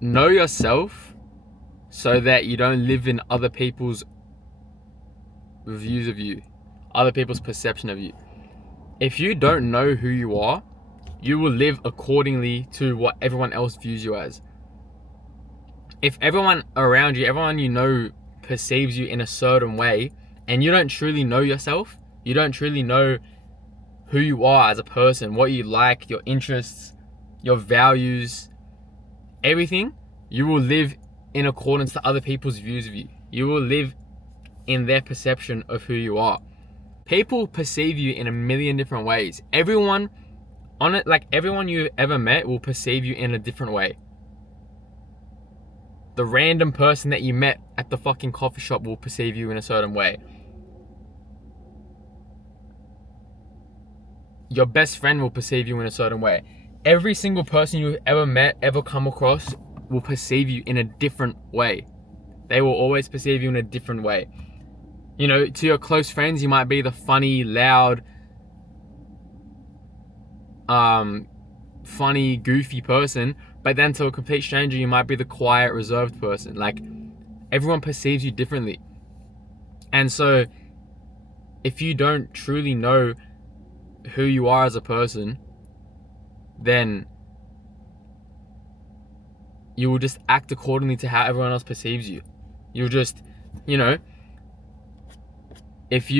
know yourself so that you don't live in other people's views of you, other people's perception of you. If you don't know who you are, you will live accordingly to what everyone else views you as. If everyone around you, everyone you know, perceives you in a certain way, and you don't truly know yourself, you don't truly know who you are as a person, what you like, your interests, your values, everything, you will live in accordance to other people's views of you. You will live in their perception of who you are. People perceive you in a million different ways. Everyone you've ever met will perceive you in a different way. The random person that you met at the fucking coffee shop will perceive you in a certain way. Your best friend will perceive you in a certain way. Every single person you've ever met, ever come across, will perceive you in a different way. They will always perceive you in a different way. You know, to your close friends, you might be the funny, loud, funny, goofy person, but then to a complete stranger, you might be the quiet, reserved person. Like, everyone perceives you differently. And so, if you don't truly know who you are as a person, then you will just act accordingly to how everyone else perceives you. You'll just, you know, if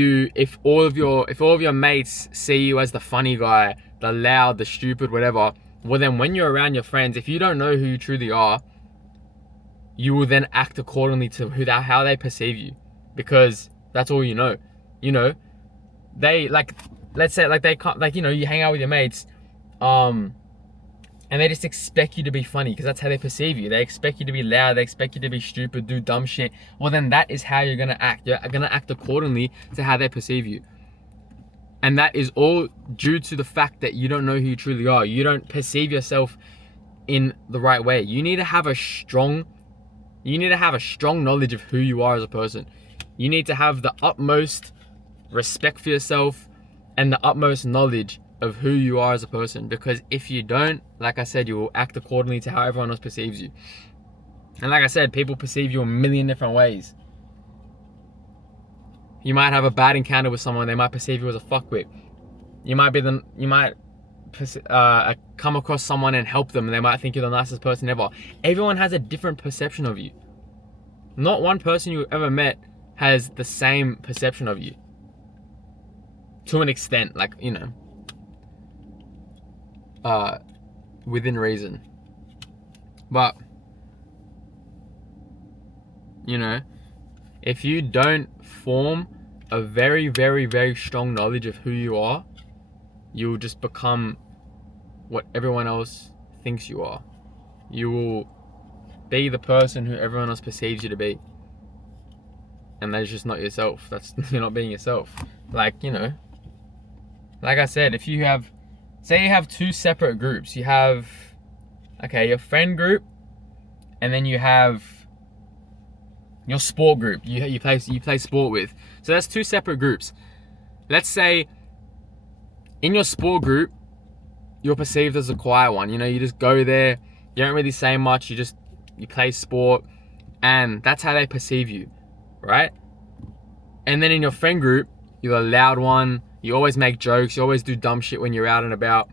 all of your mates see you as the funny guy, the loud, the stupid, whatever, well then when you're around your friends, if you don't know who you truly are, you will then act accordingly to how they perceive you, because that's all you know. You know, they let's say they can't, you hang out with your mates, and they just expect you to be funny because that's how they perceive you. They expect you to be loud, they expect you to be stupid, do dumb shit. Well then that is how you're gonna act. You're gonna act accordingly to how they perceive you. And that is all due to the fact that you don't know who you truly are. You don't perceive yourself in the right way. You need to have a strong knowledge of who you are as a person. You need to have the utmost respect for yourself and the utmost knowledge of who you are as a person, because if you don't, like I said, you will act accordingly to how everyone else perceives you. And like I said, people perceive you a million different ways. You might have a bad encounter with someone, they might perceive you as a fuckwit. You might come across someone and help them, and they might think you're the nicest person ever. Everyone has a different perception of you. Not one person you've ever met has the same perception of you. To an extent, within reason. But, if you don't form a very, very, very strong knowledge of who you are, you'll just become what everyone else thinks you are. You will be the person who everyone else perceives you to be. And that is just not yourself. You're not being yourself. Like I said, say you have two separate groups. You have, your friend group, and then you have your sport group. You play sport with. So that's two separate groups. Let's say in your sport group, you're perceived as a quiet one. You just go there, you don't really say much, you play sport, and that's how they perceive you, right? And then in your friend group, you're the loud one, you always make jokes, you always do dumb shit when you're out and about.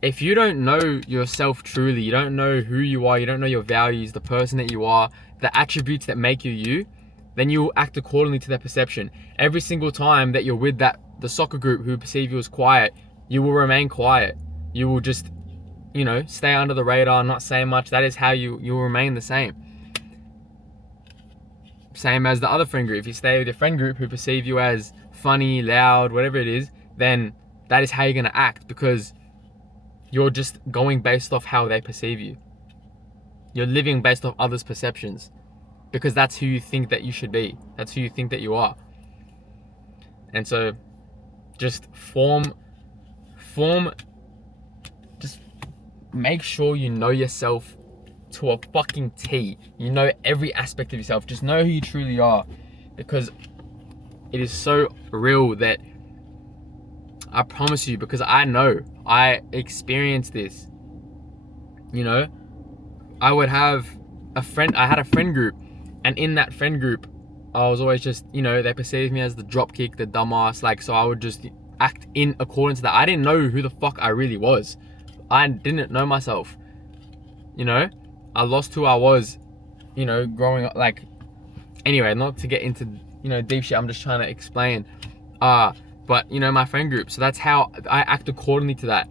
If you don't know yourself truly, you don't know who you are, you don't know your values, the person that you are, the attributes that make you you, then you will act accordingly to their perception. Every single time that you're with the soccer group who perceive you as quiet, you will remain quiet. You will just, stay under the radar, not say much. That is how you will remain the same. Same as the other friend group. If you stay with your friend group who perceive you as funny, loud, whatever it is, then that is how you're going to act, because you're just going based off how they perceive you. You're living based off others' perceptions, because that's who you think that you should be. That's who you think that you are. And so just just make sure you know yourself to a fucking T. You know every aspect of yourself. Just know who you truly are, because it is so real that I promise you, because I know, I experienced this. I would have I had a friend group, and in that friend group, I was always just, you know, they perceived me as the dropkick, the dumbass, like, so I would just act in accordance to that. I didn't know who the fuck I really was. I didn't know myself, you know? I lost who I was, you know, growing up, like, anyway, not to get into, you know, deep shit, I'm just trying to explain. But, you know, my friend group, so that's how I act accordingly to that.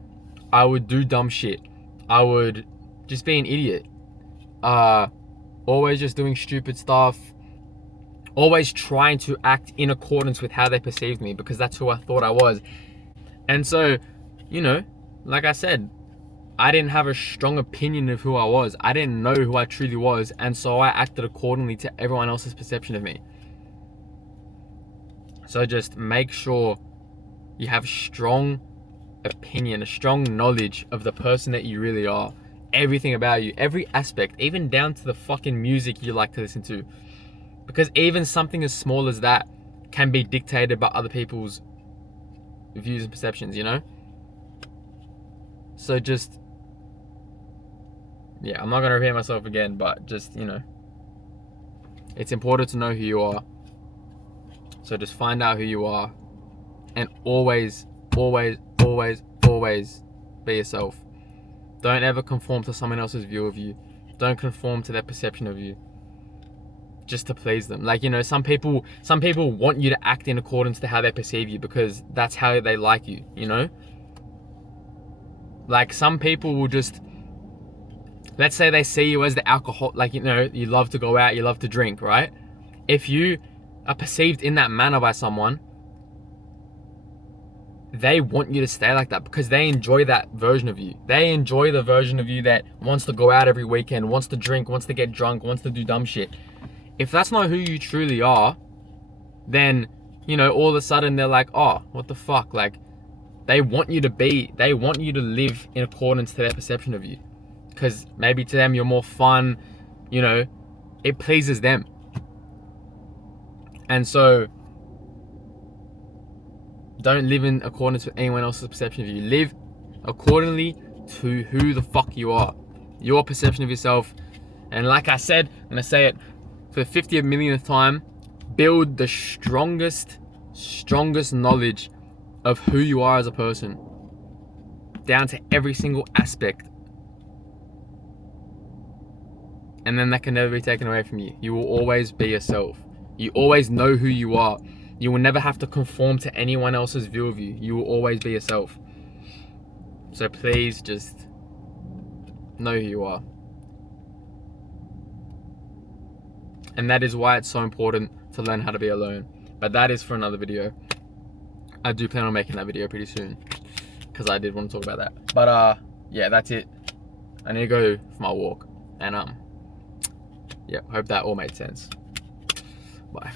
I would do dumb shit. I would just be an idiot. Always just doing stupid stuff. Always trying to act in accordance with how they perceived me, because that's who I thought I was. And so, you know, like I said, I didn't have a strong opinion of who I was. I didn't know who I truly was, and so I acted accordingly to everyone else's perception of me. So just make sure you have strong opinion, a strong knowledge of the person that you really are. Everything about you, every aspect, even down to the fucking music you like to listen to. Because even something as small as that can be dictated by other people's views and perceptions, you know? So just, yeah, I'm not going to repeat myself again, but just, you know, it's important to know who you are. So just find out who you are, and always, always, always, always be yourself. Don't ever conform to someone else's view of you. Don't conform to their perception of you just to please them. Like, you know, some people want you to act in accordance to how they perceive you, because that's how they like you, you know? Like, some people will just, let's say they see you as the alcohol, like, you know, you love to go out, you love to drink, right? If you are perceived in that manner by someone, they want you to stay like that, because they enjoy that version of you. They enjoy the version of you that wants to go out every weekend, wants to drink, wants to get drunk, wants to do dumb shit. If that's not who you truly are, then, you know, all of a sudden they're like, oh, what the fuck? Like, they want you to live in accordance to their perception of you. Because maybe to them you're more fun, you know, it pleases them. And so, don't live in accordance with anyone else's perception of you. Live accordingly to who the fuck you are. Your perception of yourself. And like I said, I'm going to say it for the 50th millionth time, build the strongest knowledge of who you are as a person, down to every single aspect. And then that can never be taken away from you. You will always be yourself. You always know who you are. You will never have to conform to anyone else's view of you. You will always be yourself. So please just know who you are. And that is why it's so important to learn how to be alone. But that is for another video. I do plan on making that video pretty soon, because I did want to talk about that. But yeah, that's it. I need to go for my walk. And yeah, hope that all made sense. Bye.